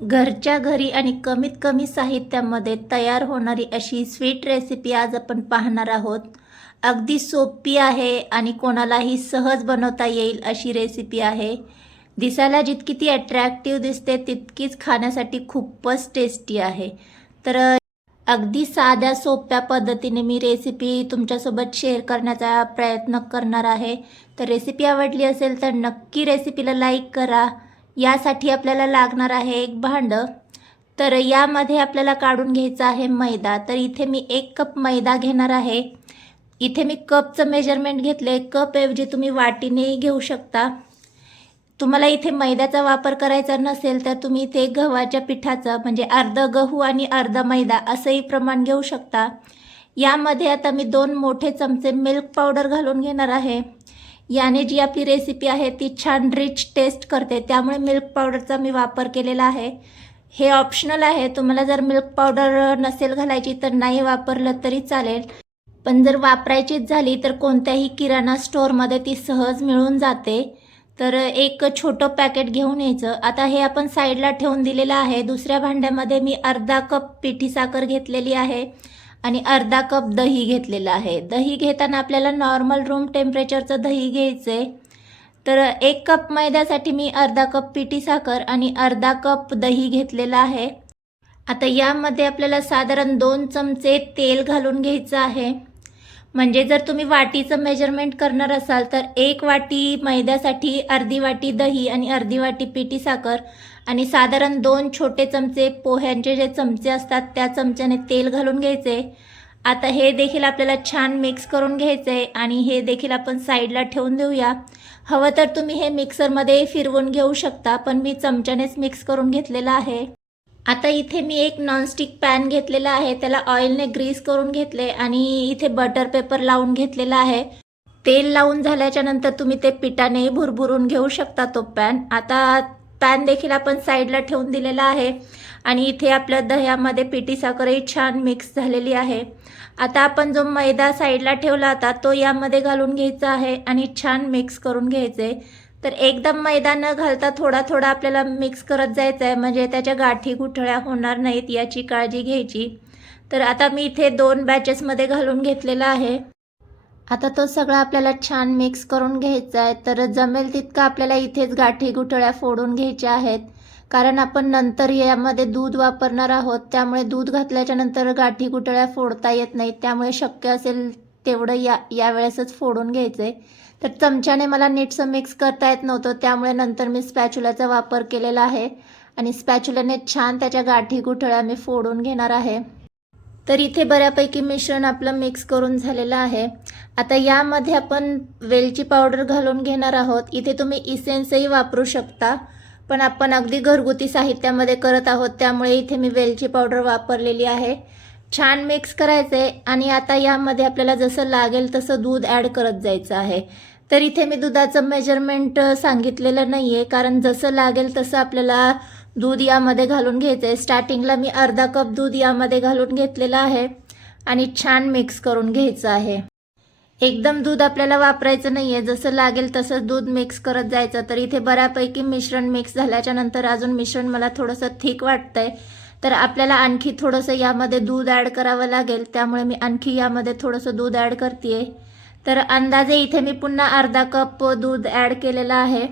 घरच्या घरी आणि कमीत कमी साहित्यामध्ये तयार होणारी अशी स्वीट रेसिपी आज आपण पाहणार आहोत. अगदी सोपी आहे आणि कोणालाही सहज बनवता येईल अशी रेसिपी आहे. दिसायला जितकी ती अट्रॅक्टिव्ह दिसते तितकीच खाण्यासाठी खूपच टेस्टी आहे. तर अगदी साध्या सोप्या पद्धतीने मी रेसिपी तुमच्यासोबत शेअर करण्याचा प्रयत्न करणार आहे. तर रेसिपी आवडली असेल तर नक्की रेसिपीला लाईक करा. यासाठी आपल्याला लागणार आहे एक भांडं. तर यामध्ये आपल्याला काढून घ्यायचं आहे मैदा. तर इथे मी एक कप मैदा घेणार आहे. इथे मी कपचं मेजरमेंट घेतले कपऐवजी तुम्ही वाटीनेही घेऊ शकता. तुम्हाला इथे मैद्याचा वापर करायचा नसेल तर तुम्ही इथे गव्हाच्या पिठाचं म्हणजे अर्ध गहू आणि अर्ध मैदा असंही प्रमाण घेऊ शकता. यामध्ये आता मी दोन मोठे चमचे मिल्क पावडर घालून घेणार आहे. याने जी आपली रेसिपी आहे ती छान रिच टेस्ट करते. त्यामुळे मिल्क पावडरचा मी वापर केलेला आहे. हे ऑप्शनल आहे. तुम्हाला जर मिल्क पावडर नसेल घालायची तर नाही वापरलं तरी चालेल. पण जर वापरायचीच झाली तर कोणत्याही किराणा स्टोअरमध्ये ती सहज मिळून जाते. तर एक छोटं पॅकेट घेऊन यायचं. आता हे आपण साईडला ठेवून दिलेलं आहे. दुसऱ्या भांड्यामध्ये मी अर्धा कप पिठी साखर घेतलेली आहे. आणि अर्धा कप दही घेतलेलं आहे. दही घेताना आपल्याला नॉर्मल रूम टेम्परेचरचं दही घ्यायचं आहे तर एक कप मैद्यासाठी मी अर्धा कप पिठी साखर आणि अर्धा कप दही घेतलेलं आहे. आता यामध्ये आपल्याला साधारण दोन चमचे तेल घालून घ्यायचं आहे. म्हणजे जर तुम्ही वाटीचं मेजरमेंट करणार असाल तर एक वाटी मैद्यासाठी अर्धी वाटी दही आणि अर्धी वाटी पिठी साखर आणि साधारण दोन छोटे चमचे पोह्यांचे जे चमचे असतात त्या चमच्याने तेल घालून घ्यायचे. आता हे देखील आपल्याला छान मिक्स करून घ्यायचं आहे आणि हे देखील आपण साईडला ठेवून देऊया. हवं तर तुम्ही हे मिक्सरमध्ये फिरवून घेऊ शकता पण मी चमच्यानेच मिक्स करून घेतलेलं आहे. आता इथे मी एक नॉनस्टिक पॅन घेतलेला आहे त्याला ऑइलने ग्रीस करून घेतले आणि इथे बटर पेपर लावून घेतलेला आहे. तेल लावून झाल्याच्यानंतर तुम्ही ते पिठाने भुरभुरून घेऊ शकता तो पॅन आता पॅन देखील आपण साईडला ठेवून दिलेला आहे. आणि इथे आपल्या दह्यामध्ये पिठी साखरही छान मिक्स झालेली आहे. आता आपण जो मैदा साईडला ठेवला होता तो यामध्ये घालून घ्यायचा आहे आणि छान मिक्स करून घ्यायचे. तर एकदम मैदा न घालता थोडा थोडा आपल्याला मिक्स करत जायचं आहे म्हणजे त्याच्या गाठी गुठळ्या होणार नाहीत याची काळजी घ्यायची. तर आता मी इथे दोन बॅचेसमध्ये घालून घेतलेला आहे. आता तो सगळा आपल्याला छान मिक्स करून घ्यायचा आहे. तर जमेल तितकं आपल्याला इथेच गाठी गुठळ्या फोडून घ्यायच्या आहेत. कारण आपण नंतर यामध्ये दूध वापरणार आहोत. त्यामुळे दूध घातल्याच्या नंतर गाठी गुठळ्या फोडता येत नाहीत. त्यामुळे शक्य असेल तेवढं या यावेळेसच फोडून घ्यायचं. आहे तर चमच्याने मला नीटसं मिक्स करता येत नव्हतं. त्यामुळे नंतर मी स्पॅच्युलाचा वापर केलेला आहे. आणि स्पॅच्युलाने छान त्याच्या गाठी गुठळ्या मी फोडून घेणार आहे. तर इथे बऱ्यापैकी मिश्रण आपलं मिक्स करून झालेलं आहे. आता यामध्ये आपण वेलची पावडर घालून घेणार आहोत. इथे तुम्ही इसेन्सही वापरू शकता. पण आपण अगदी घरगुती साहित्यामध्ये करत आहोत त्यामुळे इथे मी वेलची पावडर वापरलेली आहे. छान मिक्स करायचं आहे आणि आता यामध्ये आपल्याला जसं लागेल तसं दूध ॲड करत जायचं आहे. तर इथे मी दुधाचं मेजरमेंट सांगितलेलं नाही आहे कारण जसं लागेल तसं आपल्याला दूध यामध्ये घालून घ्यायचं आहे स्टार्टिंगला मी अर्धा कप दूध यामध्ये घालून घेतलेलं आहे आणि छान मिक्स करून घ्यायचं आहे. एकदम दूध आपल्याला वापरायचं नाही आहे जसं लागेल तसं दूध मिक्स करत जायचं. तर इथे बऱ्यापैकी मिश्रण मिक्स झाल्याच्यानंतर अजून मिश्रण मला थोडंसं थिक वाटतंय. तर आपल्याला आणखी थोडंसं यामध्ये दूध ॲड करावं लागेल. त्यामुळे मी आणखी यामध्ये थोडंसं दूध ॲड करते तर अंदाजे इथे मी पुन्हा अर्धा कप दूध ॲड केलेलं आहे.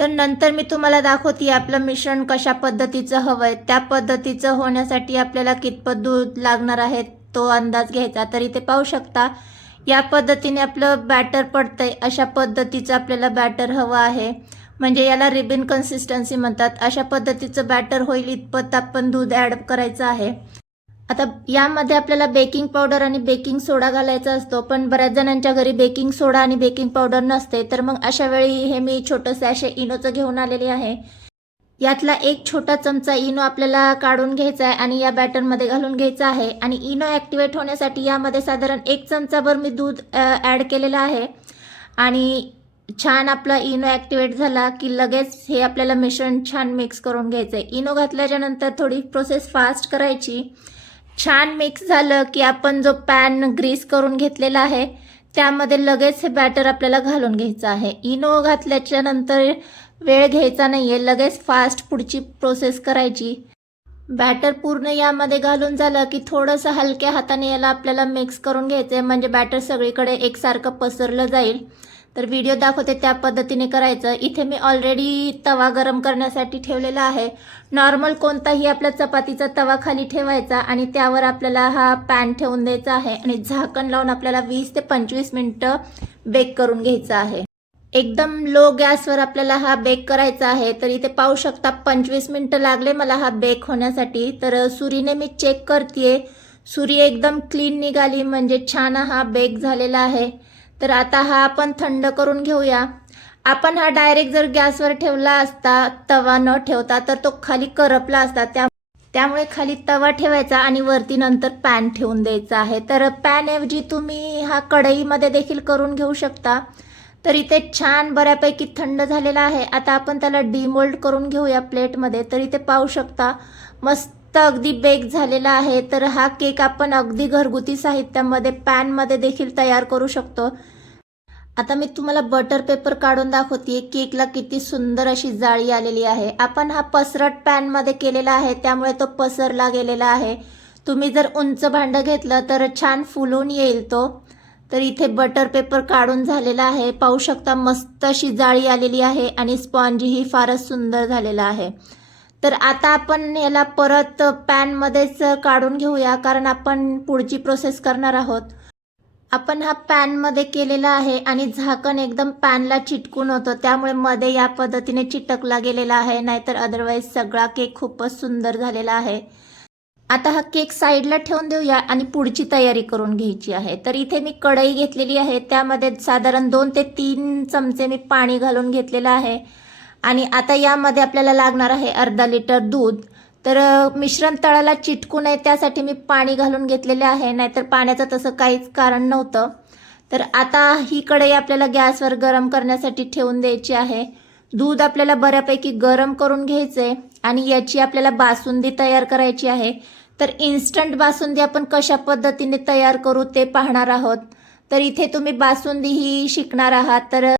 तर नंतर मी तुम्हाला दाखवते आपलं मिश्रण कशा पद्धतीचं हवं आहे त्या पद्धतीचं होण्यासाठी आपल्याला कितपत दूध लागणार आहे तो अंदाज घ्यायचा. तर इथे पाहू शकता या पद्धतीने आपलं बॅटर पडतंय. अशा पद्धतीचं आपल्याला बॅटर हवं आहे. म्हणजे याला रिबिन कन्सिस्टन्सी म्हणतात. अशा पद्धतीचं बॅटर होईल इतपत आपण दूध ॲड करायचं आहे. आता यामध्ये आपल्याला बेकिंग पावडर आणि बेकिंग सोडा घालायचा असतो पण बऱ्याच जणांच्या घरी बेकिंग सोडा आणि बेकिंग पावडर नसते. तर मग अशा वेळी हे मी छोटंसं असे इनोचं घेऊन आलेले आहे. यातला एक छोटा चमचा इनो आपल्याला काढून घ्यायचा आहे आणि या बॅटरमध्ये घालून घ्यायचा आहे. आणि इनो ॲक्टिवेट होण्यासाठी यामध्ये साधारण एक चमचाभर मी दूध ॲड केलेलं आहे. आणि छान आपला इनो ॲक्टिवेट झाला की लगेच हे आपल्याला मिश्रण छान मिक्स करून घ्यायचं आहे इनो घातल्याच्या नंतर थोडी प्रोसेस फास्ट करायची. छान मिक्स झालं की आपण जो पॅन ग्रीस करून घेतलेला आहे त्यामध्ये लगेच हे बॅटर आपल्याला घालून घ्यायचं आहे. इनो घातल्याच्या नंतर वेळ घ्यायचा नाही आहे लगेच फास्ट पुढची प्रोसेस करायची. बॅटर पूर्ण यामध्ये घालून झालं की थोडंसं हलक्या हाताने याला आपल्याला मिक्स करून घ्यायचं आहे म्हणजे बॅटर सगळीकडे एकसारखं पसरलं जाईल. तर व्हिडिओ दाखवते त्या पद्धतीने करायचं. इथे मी ऑलरेडी तवा गरम करण्यासाठी ठेवलेला आहे. नॉर्मल कोणताही आपला चपातीचा तवा खाली ठेवायचा आणि त्यावर आपल्याला हा पॅन ठेवून द्यायचा आहे आणि झाकण लावून आपल्याला वीस ते पंचवीस मिनटं बेक करून घ्यायचं आहे. एकदम लो गॅसवर आपल्याला हा बेक करायचा आहे. तर इथे पाहू शकता पंचवीस मिनटं लागले मला हा बेक होण्यासाठी. तर सुरीने मी चेक करते सुरी एकदम क्लीन निघाली म्हणजे छान हा बेक झालेला आहे. तर आता हा आपण थंड करून घेऊया. आपण हा डायरेक्ट जर गॅसवर ठेवला असता तवा न ठेवता तर तो खाली करपला असता. त्या त्यामुळे खाली तवा ठेवायचा आणि वरती नंतर पॅन ठेवून द्यायचा आहे. तर पॅनऐवजी तुम्ही हा कढईमध्ये देखील करून घेऊ शकता. तर इथे छान बऱ्यापैकी थंड झालेला आहे. आता आपण त्याला डिमोल्ड करून घेऊया प्लेटमध्ये तर इथे पाहू शकता मस्त अगदी बेक झालेला आहे तर हा केक आपण अगदी घरगुती साहित्यामध्ये पॅनमध्ये देखील तयार करू शकतो. आता मी तुम्हाला बटर पेपर काढून दाखवते केकला किती सुंदर अशी जाळी आलेली आहे. आपण हा पसरट पॅनमध्ये केलेला आहे त्यामुळे तो पसरला गेलेला आहे. तुम्ही जर उंच भांडं घेतलं तर छान फुलून येईल तो. तर इथे बटर पेपर काढून झालेला आहे. पाहू शकता मस्त अशी जाळी आलेली आहे आणि स्पॉन्जही फारच सुंदर झालेला आहे. तर आता आपण याला परत पॅनमध्येच काढून घेऊया कारण आपण पुढची प्रोसेस करणार आहोत. आपण हा पॅनमध्ये केलेला आहे आणि झाकण एकदम पॅनला चिटकून होतं त्यामुळे मध्ये या पद्धतीने चिटकला गेलेला आहे नाहीतर अदरवाईज सगळा केक खूपच सुंदर झालेला आहे. आता हा केक साईडला ठेवून देऊया आणि पुढची तयारी करून घ्यायची आहे. तर इथे मी कढई घेतलेली आहे त्यामध्ये साधारण दोन ते तीन चमचे मी पाणी घालून घेतलेलं आहे. आणि आता यामध्ये आपल्याला लागणार आहे अर्धा लिटर दूध. तर मिश्रण तळाला चिटकू नये त्यासाठी मी पाणी घालून घेतलेले आहे. नाहीतर पाण्याचं तसं काहीच कारण नव्हतं. तर आता ही कढई आपल्याला गॅसवर गरम करण्यासाठी ठेवून द्यायची आहे. दूध आपल्याला बऱ्यापैकी गरम करून घ्यायचे आणि याची आपल्याला बासुंदी तयार करायची आहे. तर इन्स्टंट बासुंदी आपण कशा पद्धतीने तयार करू ते पाहणार आहोत. तर इथे तुम्ही बासुंदी ही शिकणार आहात. तर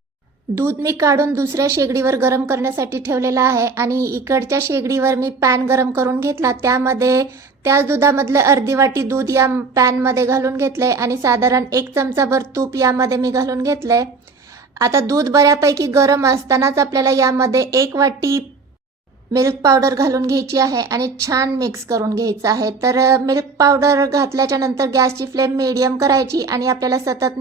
दूध मी काढून दुसऱ्या शेगडीवर गरम करण्यासाठी ठेवलेलं आहे आणि इकडच्या शेगडीवर मी पॅन गरम करून घेतला. त्यामध्ये त्याच दुधामधलं अर्धी वाटी दूध या पॅनमध्ये घालून घेतलंय आणि साधारण एक चमचाभर तूप यामध्ये मी घालून घेतलंय आता दूध बऱ्यापैकी गरम असतानाच आपल्याला यामध्ये एक वाटी मिल्क पावडर घालून घ्यायची आहे आणि छान मिक्स करून घ्यायचं आहे. तर मिल्क पावडर घातल्याच्या नंतर गॅसची फ्लेम मिडियम करायची आणि आपल्याला सतत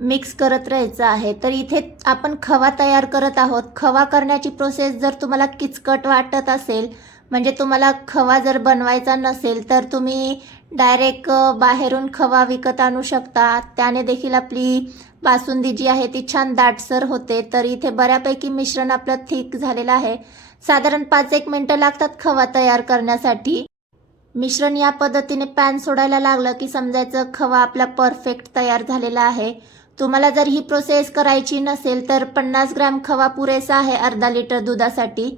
मिक्स करत राहायचं आहे. तर इथे आपण खवा तयार करत आहोत. खवा करण्याची प्रोसेस जर तुम्हाला किचकट वाटत असेल म्हणजे तुम्हाला खवा जर बनवायचा नसेल तर तुम्ही डायरेक्ट बाहेरून खवा विकत आणू शकता. त्याने देखील आपली बासुंदी जी आहे ती छान दाटसर होते. तर इथे बऱ्यापैकी मिश्रण आपलं थिक झालेलं आहे. साधारण पाच एक मिनटं लागतात खवा तयार करण्यासाठी. मिश्रण या पद्धतीने पॅन सोडायला लागलं की समजायचं खवा आपला परफेक्ट तयार झालेला आहे. तुम्हाला जर ही प्रोसेस करायची नसेल तर पन्नास ग्रॅम खवा पुरेसा आहे अर्धा लिटर दुधासाठी.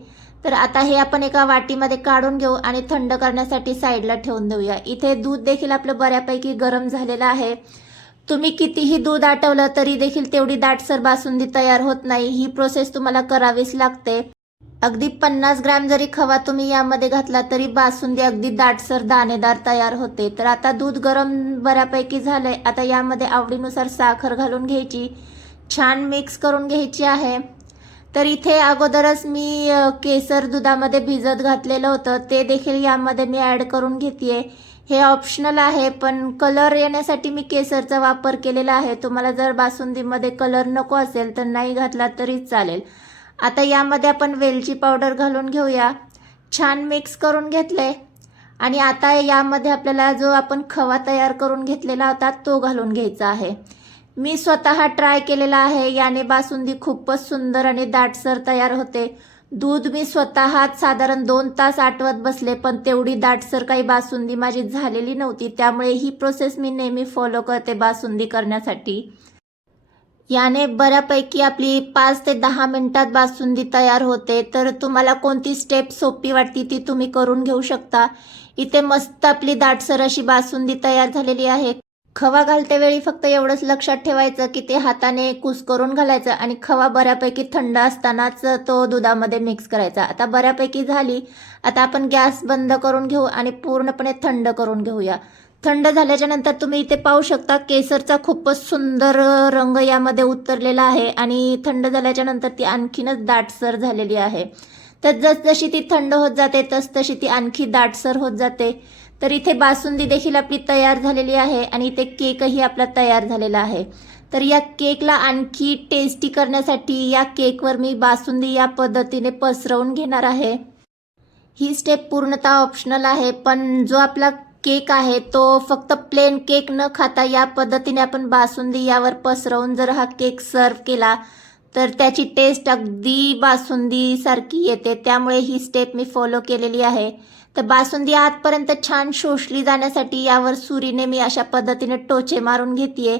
तर आता हे आपण एका वाटीमध्ये काढून घेऊ आणि थंड करण्यासाठी साईडला ठेवून देऊया. इथे दूध देखील आपलं बऱ्यापैकी गरम झालेलं आहे. तुम्ही कितीही दूध आटवलं तरी देखील तेवढी दाटसर बासुंदी तयार होत नाही. ही प्रोसेस तुम्हाला करावीच लागते. अगदी पन्नास ग्रॅम जरी खवा तुम्ही यामध्ये घातला तरी बासुंदी अगदी दाटसर दाणेदार तयार होते. तर आता दूध गरम बऱ्यापैकी झालंय. आता यामध्ये आवडीनुसार साखर घालून घ्यायची. छान मिक्स करून घ्यायची आहे. तर इथे अगोदरच मी केसर दुधामध्ये भिजत घातलेलं होतं. ते देखील यामध्ये मी ॲड करून घेते हे ऑप्शनल आहे पण कलर येण्यासाठी मी केसरचा वापर केलेला आहे. तुम्हाला जर बासुंदीमध्ये कलर नको असेल तर नाही घातला तरी चालेल. आता यामध्ये आपण वेलची पावडर घालून घेऊया. छान मिक्स करून घेतले आणि आता यामध्ये आपल्याला जो आपण खवा तयार करून घेतलेला होता तो घालून घ्यायचा आहे. मी स्वतः ट्राय केलेला आहे. याने बासुंदी खूपच सुंदर आणि दाटसर तयार होते. दूध मी स्वतःच साधारण दोन तास आटवत बसले पण तेवढी दाटसर काही बासुंदी माझी झालेली नव्हती. त्यामुळे ही प्रोसेस मी नेहमी फॉलो करते बासुंदी करण्यासाठी. याने बऱ्यापैकी आपली पाच ते दहा मिनिटात बासुंदी तयार होते. तर तुम्हाला कोणती स्टेप सोपी वाटती ती तुम्ही करून घेऊ शकता. इथे मस्त आपली दाटसर अशी बासुंदी तयार झालेली आहे. खवा घालते वेळी फक्त एवढंच लक्षात ठेवायचं की ते हाताने कुस करून घालायचं आणि खवा बऱ्यापैकी थंड असतानाच तो दुधामध्ये मिक्स करायचा. आता बऱ्यापैकी झाली. आता आपण गॅस बंद करून घेऊ आणि पूर्णपणे थंड करून घेऊया. थंड झाल्याच्यानंतर तुम्ही इथे पाहू शकता केसरचा खूपच सुंदर रंग यामध्ये उतरलेला आहे आणि थंड झाल्याच्यानंतर ती आणखीनच दाटसर झालेली आहे. तर जसजशी ती थंड होत जाते तसतशी ती आणखी दाटसर होत जाते. तर इथे बासुंदी देखील आपली तयार झालेली आहे आणि इथे केकही आपला तयार झालेला आहे. तर या केकला आणखी टेस्टी करण्यासाठी या केकवर मी बासुंदी या पद्धतीने पसरवून घेणार आहे. ही स्टेप पूर्णतः ऑप्शनल आहे पण जो आपला केक आहे तो फक्त प्लेन केक न खाता या पद्धतीने आपण बासुंदी यावर पसरवून जर हा केक सर्व केला तर त्याची टेस्ट अगदी बासुंदी सारखी येते. त्यामुळे ही स्टेप मी फॉलो केलेली आहे. तर बासुंदी आतपर्यंत छान शोषली जाण्यासाठी यावर सुरीने मी अशा पद्धतीने टोचे मारून घेते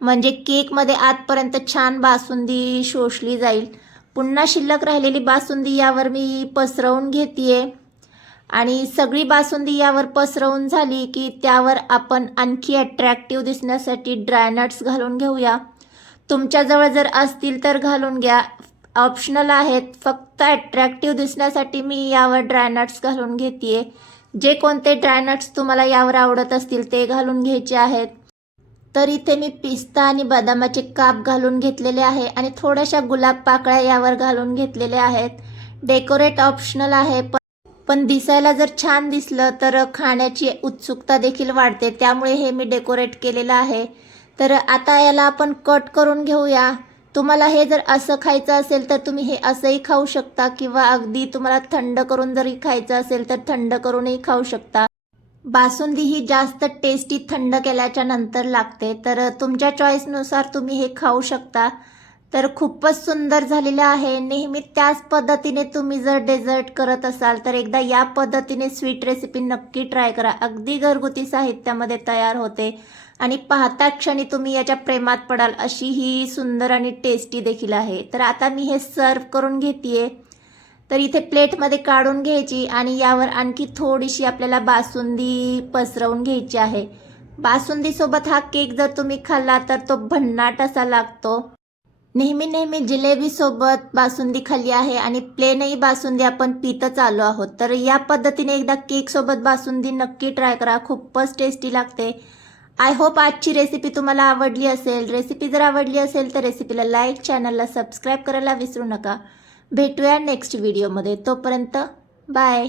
म्हणजे केकमध्ये आतपर्यंत छान बासुंदी शोषली जाईल. पुन्हा शिल्लक राहिलेली बासुंदी यावर मी पसरवून घेते आणि सगळी बासुंदी यावर पसरवून झाली की त्यावर आपण आणखी अट्रॅक्टिव्ह दिसण्यासाठी ड्रायनट्स घालून घेऊया. तुमच्याजवळ जर असतील तर घालून घ्या. ऑप्शनल आहेत. फक्त अट्रॅक्टिव्ह दिसण्यासाठी मी यावर ड्रायनट्स घालून घेते जे कोणते ड्रायनट्स तुम्हाला यावर आवडत असतील ते घालून घ्यायचे आहेत. तर इथे मी पिस्ता आणि बदामाचे काप घालून घेतलेले आहे आणि थोड्याशा गुलाब पाकळ्या यावर घालून घेतलेल्या आहेत. डेकोरेट ऑप्शनल आहे पण पण दिसायला जर छान दिसलं तर खाण्याची उत्सुकता देखील वाढते. त्यामुळे हे मी डेकोरेट केलेलं आहे. तर आता याला आपण कट करून घेऊया. तुम्हाला हे जर असं खायचं असेल तर तुम्ही हे असंही खाऊ शकता किंवा अगदी तुम्हाला थंड करून जरी खायचं असेल तर थंड करूनही खाऊ शकता. बासुंदी ही जास्त टेस्टी थंड केल्याच्यानंतर लागते. तर तुमच्या चॉईसनुसार तुम्ही हे खाऊ शकता. तर खूपच सुंदर झालेलं आहे. नेहमी त्याच पद्धतीने तुम्ही जर डेझर्ट करत असाल तर एकदा या पद्धतीने स्वीट रेसिपी नक्की ट्राय करा. अगदी घरगुती साहित्यामध्ये तयार होते. आणि पाहता क्षणी तुम्ही याच्या प्रेमात पडाल अशी ही सुंदर आणि टेस्टी देखील आहे. तर आता मी हे सर्व करून घेते तर इथे प्लेटमध्ये काढून घ्यायची आणि यावर आणखी थोडीशी आपल्याला बासुंदी पसरवून घ्यायची आहे. बासुंदीसोबत हा केक जर तुम्ही खाल्ला तर तो भन्नाट असा लागतो. नेहमी नेहमी जिलेबीसोबत बासुंदी खाल्ली आहे आणि प्लेनही बासुंदी आपण पितच आलो आहोत. तर या पद्धतीने एकदा केकसोबत बासुंदी नक्की ट्राय करा. खूपच टेस्टी लागते. आय होप आजची रेसिपी तुम्हाला आवडली असेल. रेसिपी जर आवडली असेल तर रेसिपीला लाईक चॅनलला सबस्क्राईब करायला विसरू नका. भेटूया नेक्स्ट व्हिडिओमध्ये तोपर्यंत बाय